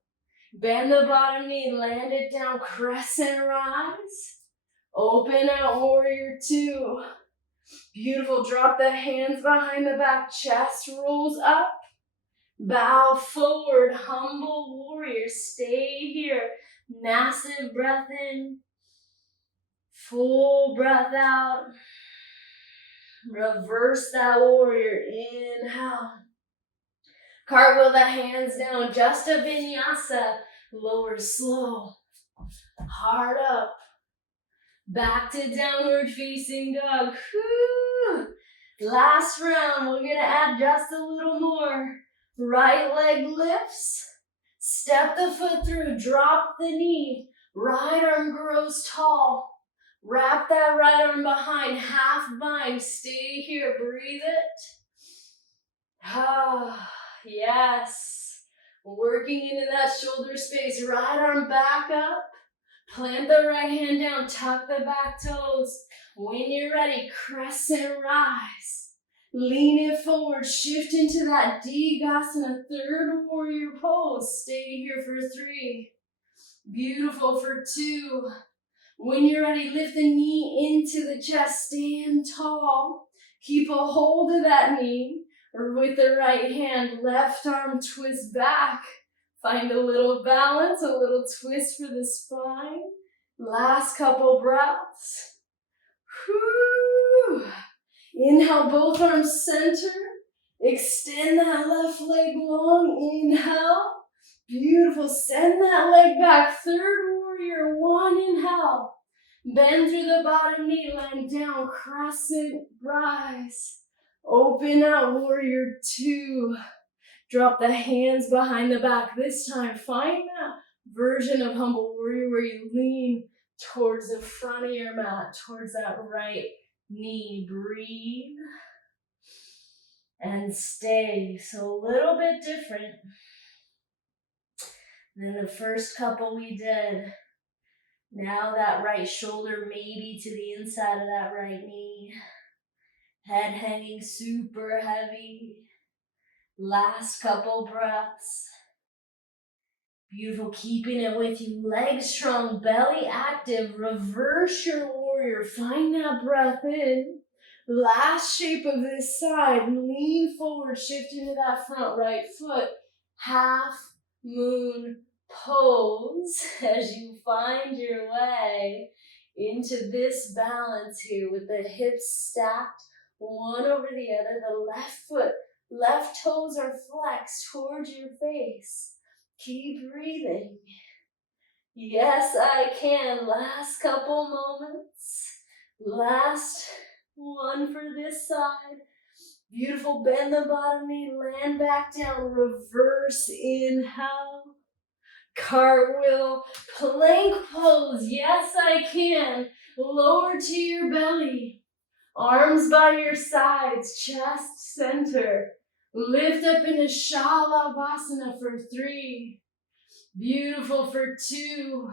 Bend the bottom knee, land it down, crescent rise. Open out, warrior two. Beautiful, drop the hands behind the back, chest rolls up. Bow forward, humble warrior, stay here. Massive breath in, full breath out. Reverse that warrior, inhale. Cartwheel the hands down, just a vinyasa. Lower slow, heart up. Back to downward facing dog. Whew. Last round, we're gonna add just a little more. Right leg lifts. Step the foot through, drop the knee. Right arm grows tall. Wrap that right arm behind, half bind. Stay here, breathe it. Ah, yes. Working into that shoulder space. Right arm back up. Plant the right hand down, tuck the back toes. When you're ready, crescent rise. Lean it forward, shift into that Digasana, third warrior pose. Stay here for three. Beautiful for two. When you're ready, lift the knee into the chest, stand tall. Keep a hold of that knee, or with the right hand, left arm twist back. Find a little balance, a little twist for the spine. Last couple breaths. Whew. Inhale, both arms center. Extend that left leg long. Inhale. Beautiful. Send that leg back. Third warrior one. Inhale. Bend through the bottom knee, land down. Crescent rise. Open out, warrior two. Drop the hands behind the back. This time, find that version of humble warrior where you lean towards the front of your mat, towards that right knee. Breathe and stay. So a little bit different than the first couple we did. Now that right shoulder maybe to the inside of that right knee. Head hanging super heavy. Last couple breaths. Beautiful, keeping it with you. Legs strong, belly active. Reverse your warrior. Find that breath in. Last shape of this side. Lean forward, shift into that front right foot. Half moon pose as you find your way into this balance here with the hips stacked one over the other. The left foot, left toes are flexed towards your face. Keep breathing. Yes, I can. Last couple moments. Last one for this side. Beautiful. Bend the bottom knee. Land back down. Reverse inhale. Cartwheel. Plank pose. Yes, I can. Lower to your belly. Arms by your sides. Chest center. Lift up into Shalabhasana for three. Beautiful for two.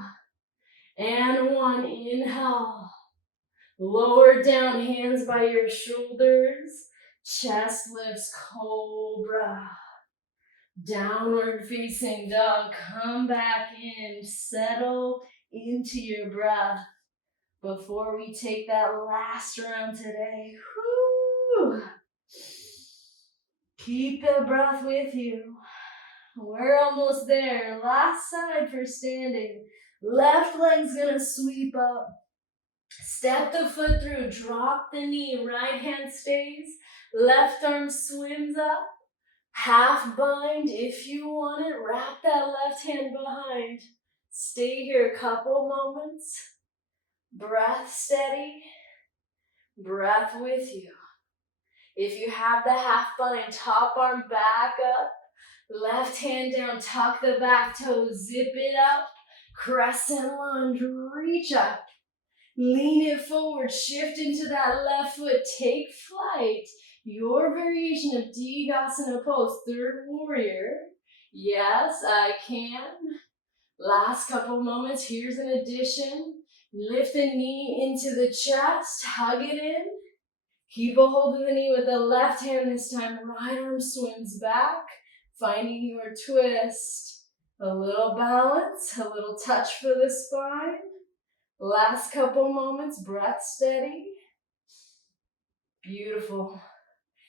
And one. Inhale. Lower down, hands by your shoulders. Chest lifts, cobra. Downward facing dog. Come back in. Settle into your breath before we take that last round today. Whew. Keep the breath with you. We're almost there. Last side for standing. Left leg's gonna sweep up. Step the foot through. Drop the knee. Right hand stays. Left arm swims up. Half bind if you want it. Wrap that left hand behind. Stay here a couple moments. Breath steady. Breath with you. If you have the half bind, top arm back up. Left hand down, tuck the back toes, zip it up. Crescent lunge, reach up. Lean it forward, shift into that left foot, take flight. Your variation of Didasana pose, third warrior. Yes, I can. Last couple moments, here's an addition. Lift the knee into the chest, hug it in. Keep a hold of the knee with the left hand this time. Right arm swims back, finding your twist. A little balance, a little touch for the spine. Last couple moments, breath steady. Beautiful.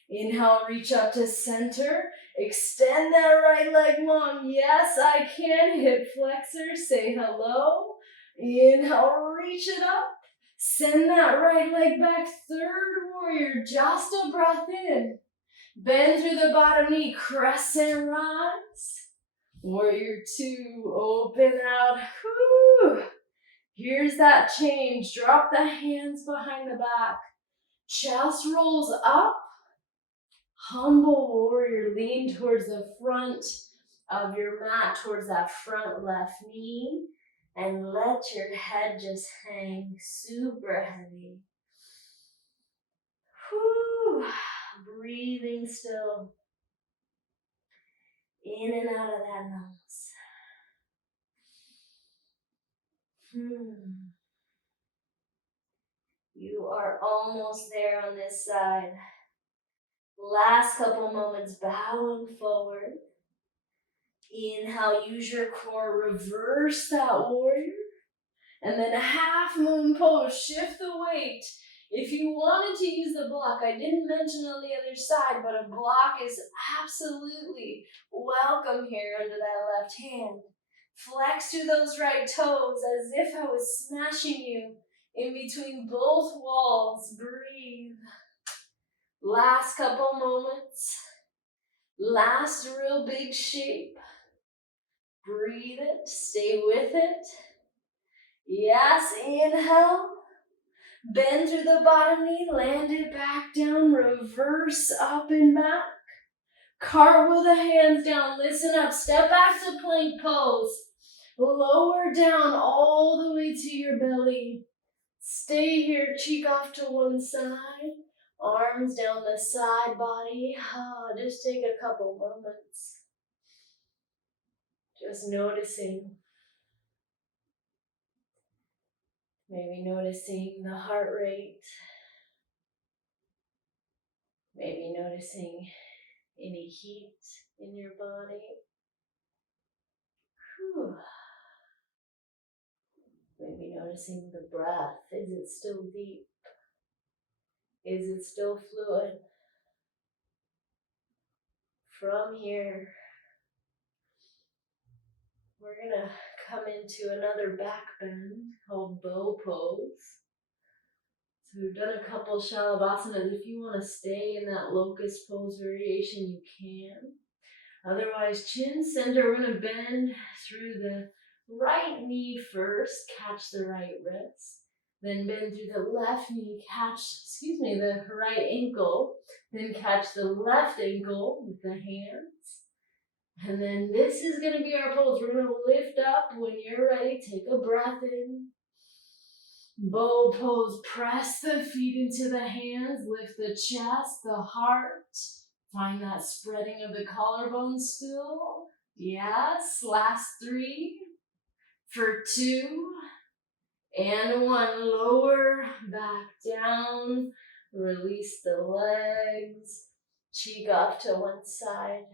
Inhale, reach up to center. Extend that right leg long. Yes, I can. Hip flexor, say hello. Inhale, reach it up. Send that right leg back. Third warrior, just a breath in. Bend through the bottom knee, crescent rise. Warrior two, open out. Whew. Here's that change. Drop the hands behind the back. Chest rolls up. Humble warrior, lean towards the front of your mat, towards that front left knee, and let your head just hang super heavy. Whew. Breathing still. In and out of that nose. You are almost there on this side. Last couple moments, bowing forward. Inhale, use your core, reverse that warrior. And then a half moon pose, shift the weight. If you wanted to use the block, I didn't mention on the other side, but a block is absolutely welcome here under that left hand. Flex through those right toes as if I was smashing you in between both walls. Breathe. Last couple moments. Last real big shape. Breathe it. Stay with it. Yes, inhale. Bend through the bottom knee. Land it back down. Reverse up and back. Cartwheel the hands down. Listen up. Step back to plank pose. Lower down all the way to your belly. Stay here. Cheek off to one side. Arms down the side body. Just take a couple moments. Just noticing. Maybe noticing the heart rate. Maybe noticing any heat in your body. Whew. Maybe noticing the breath. Is it still deep? Is it still fluid? From here, we're gonna come into another back bend called bow pose. So we've done a couple shalavasanas. If you want to stay in that locust pose variation, you can. Otherwise, chin center, we're gonna bend through the right knee first, catch the right wrist. Then bend through the left knee, catch, the right ankle. Then catch the left ankle with the hands. And then this is going to be our pose. We're going to lift up. When you're ready, take a breath in. Bow pose. Press the feet into the hands. Lift the chest, the heart. Find that spreading of the collarbones still. Yes. Last 3. For 2. And 1. Lower back down. Release the legs. Cheek off to one side.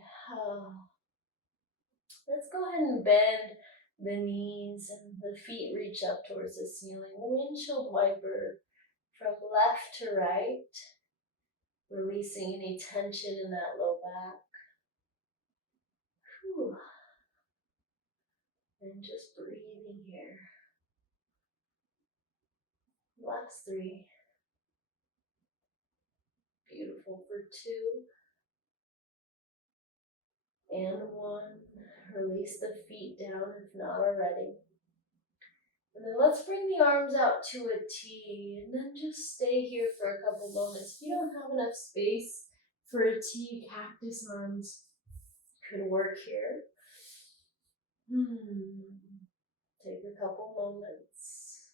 Let's go ahead and bend the knees and the feet reach up towards the ceiling. Windshield wiper from left to right. Releasing any tension in that low back. Whew. And just breathing here. Last 3. Beautiful for 2. And 1. Release the feet down if not already. And then let's bring the arms out to a T. And then just stay here for a couple moments. If you don't have enough space for a T, cactus arms could work here. Take a couple moments,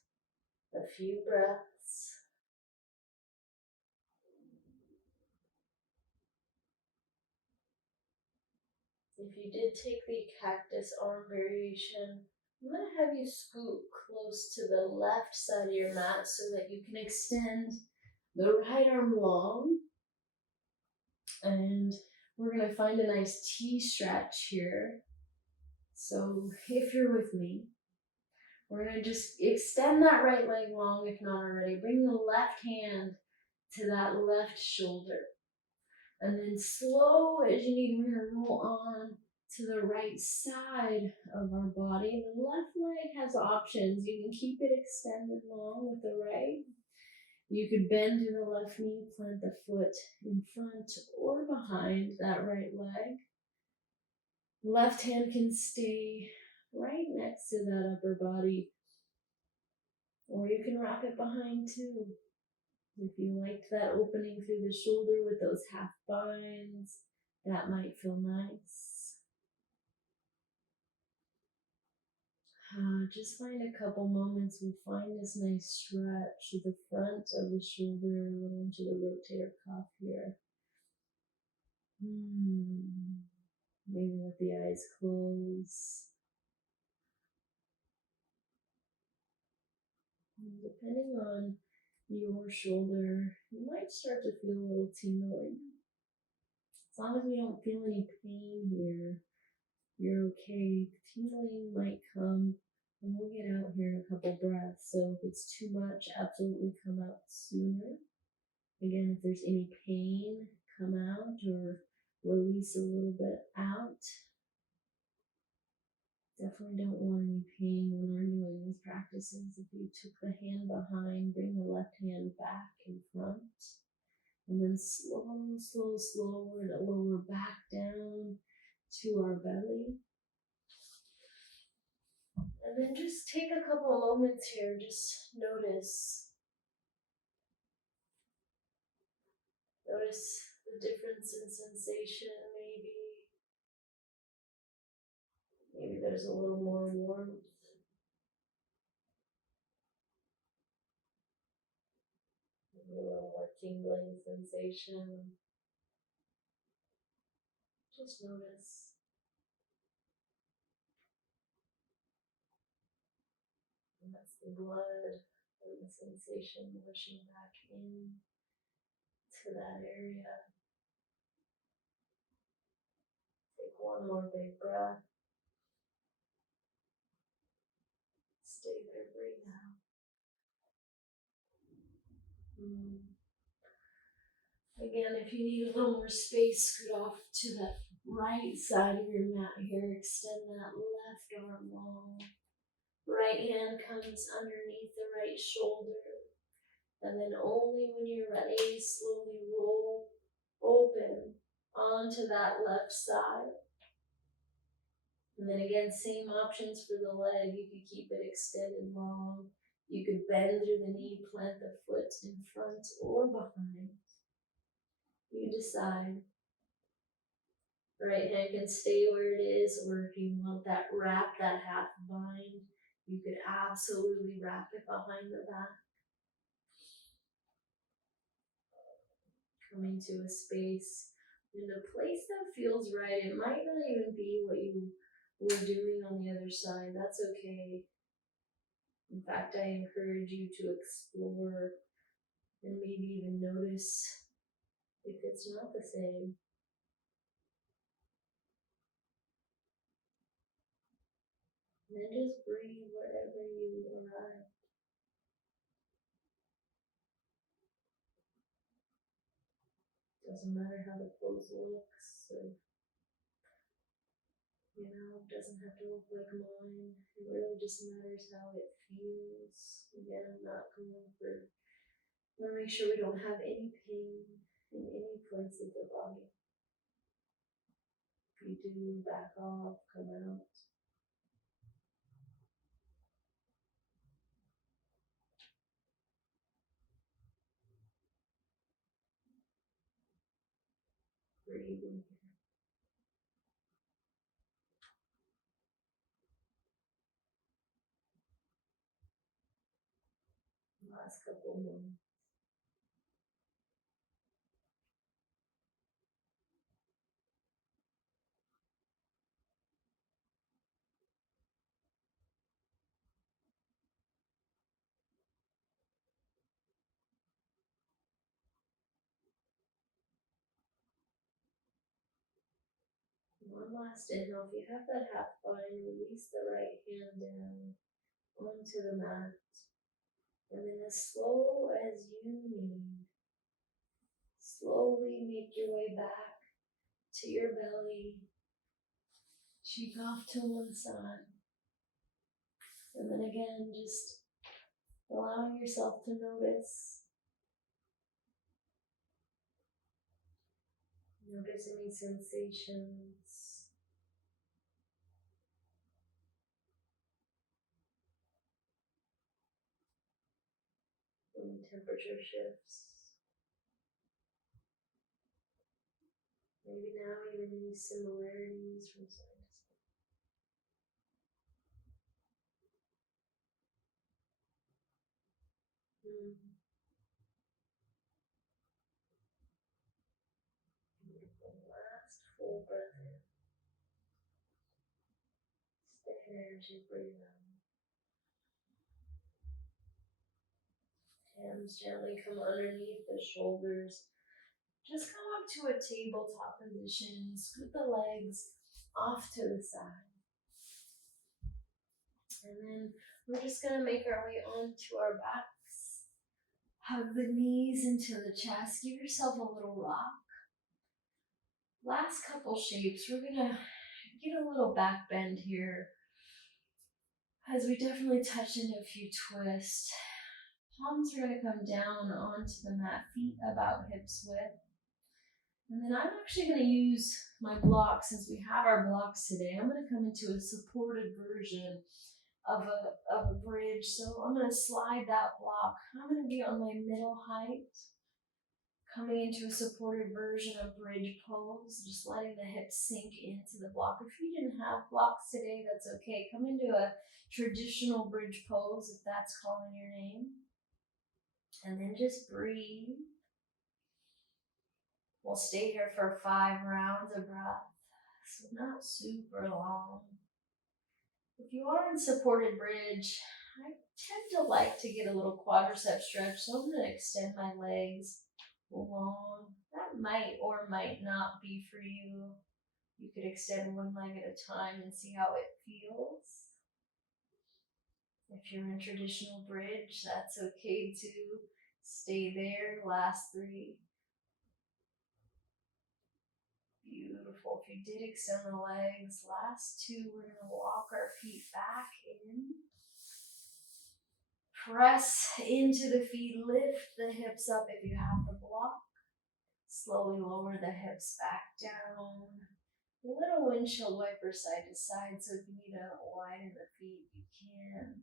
a few breaths. If you did take the cactus arm variation, I'm going to have you scoot close to the left side of your mat so that you can extend the right arm long. And we're going to find a nice T stretch here. So if you're with me, we're going to just extend that right leg long if not already. Bring the left hand to that left shoulder. And then slow as you need, we're going to roll on to the right side of our body. The left leg has options. You can keep it extended long with the right. You could bend to the left knee, plant the foot in front or behind that right leg. Left hand can stay right next to that upper body, or you can wrap it behind too. If you liked that opening through the shoulder with those half binds, that might feel nice. Just find a couple moments. We'll find this nice stretch to the front of the shoulder, a little into the rotator cuff here. Maybe with the eyes closed. And depending on your shoulder, you might start to feel a little tingling. As long as we don't feel any pain here, you're okay. Tingling might come, and we'll get out here in a couple breaths. So if it's too much, absolutely come out sooner. Again, if there's any pain, come out or release a little bit out. Definitely don't want any pain when we're doing these practices. If you took the hand behind, bring the left hand back in front. And then slow, we're going to lower back down to our belly. And then just take a couple moments here, just notice. Notice the difference in sensation, maybe. Maybe there's a little more warmth. Maybe a little more tingling sensation. Just notice. And that's the blood and the sensation rushing back in to that area. Take one more big breath. Stay there, breathe out. Again, if you need a little more space, scoot off to the right side of your mat here. Extend that left arm long. Right hand comes underneath the right shoulder. And then only when you're ready, slowly roll open onto that left side. And then again, same options for the leg. You could keep it extended long. You could bend through the knee, plant the foot in front or behind. You decide. Right hand can stay where it is, or if you want that wrap, that half bind, you could absolutely wrap it behind the back. Coming to a space in a place that feels right. It might not even be what you were doing on the other side. That's okay. In fact, I encourage you to explore and maybe even notice if it's not the same. And then just breathe wherever you arrive. Doesn't matter how the pose looks, or it doesn't have to look like mine. It really just matters how it feels. Again, I'm not going for. I want to make sure we don't have any pain in any place of the body. If you do, back off, come out. Breathing. Last couple more. One last inhale. If you have that half bind, release the right hand down onto the mat. And then as slow as you need, slowly make your way back to your belly. Cheek off to one side. And then again, just allowing yourself to notice. Notice any sensations. Any temperature shifts. Maybe now even any similarities from side to side. Beautiful. Last full breath in. Stay there as you breathe out. Hands gently come underneath the shoulders. Just come up to a tabletop position. Scoot the legs off to the side. And then we're just going to make our way onto our backs. Hug the knees into the chest. Give yourself a little rock. Last couple shapes. We're going to get a little back bend here as we definitely touch into a few twists. Palms are going to come down onto the mat, feet about hips width. And then I'm actually going to use my blocks, since we have our blocks today. I'm going to come into a supported version of a bridge. So I'm going to slide that block. I'm going to be on my middle height, coming into a supported version of bridge pose, just letting the hips sink into the block. If you didn't have blocks today, that's okay. Come into a traditional bridge pose if that's calling your name. And then just breathe. We'll stay here for 5 rounds of breath, so not super long. If you are in supported bridge, I tend to like to get a little quadricep stretch, so I'm going to extend my legs long. That might or might not be for you. You could extend one leg at a time and see how it feels. If you're in traditional bridge, that's okay too. Stay there, last 3. Beautiful. If you did extend the legs, last 2, we're going to walk our feet back in. Press into the feet, lift the hips up if you have the block. Slowly lower the hips back down. A little windshield wiper side to side, so if you need to widen the feet, you can.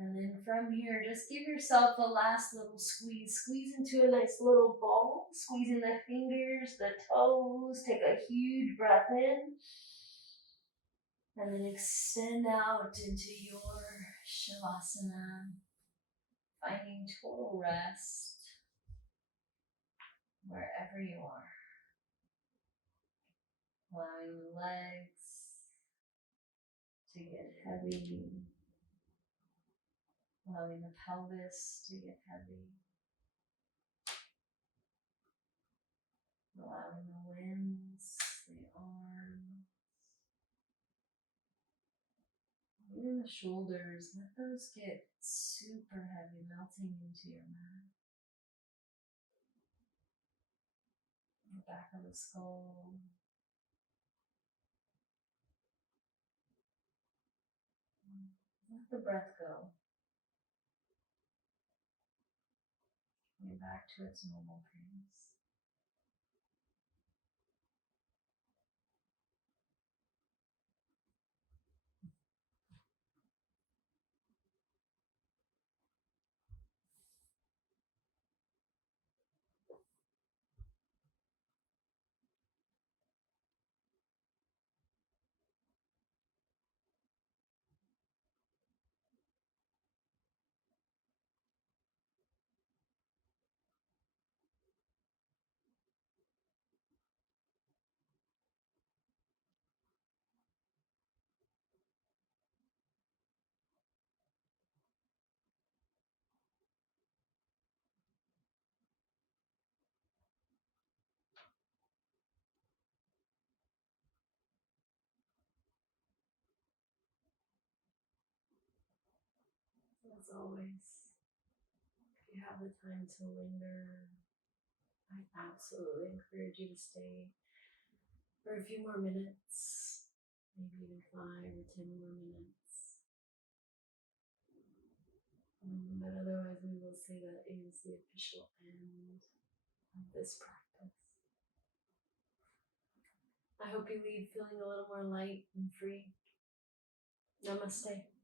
And then from here, just give yourself a last little squeeze. Squeeze into a nice little ball. Squeezing the fingers, the toes. Take a huge breath in. And then extend out into your Shavasana. Finding total rest wherever you are. Allowing the legs to get heavy. Allowing the pelvis to get heavy. Allowing the limbs, the arms, even the shoulders, let those get super heavy, melting into your mat. The back of the skull. Let the breath go. Coming back to its normal pace. as always, if you have the time to linger, I absolutely encourage you to stay for a few more minutes, maybe even 5 or 10 more minutes. But otherwise, we will say that is the official end of this practice. I hope you leave feeling a little more light and free. Namaste.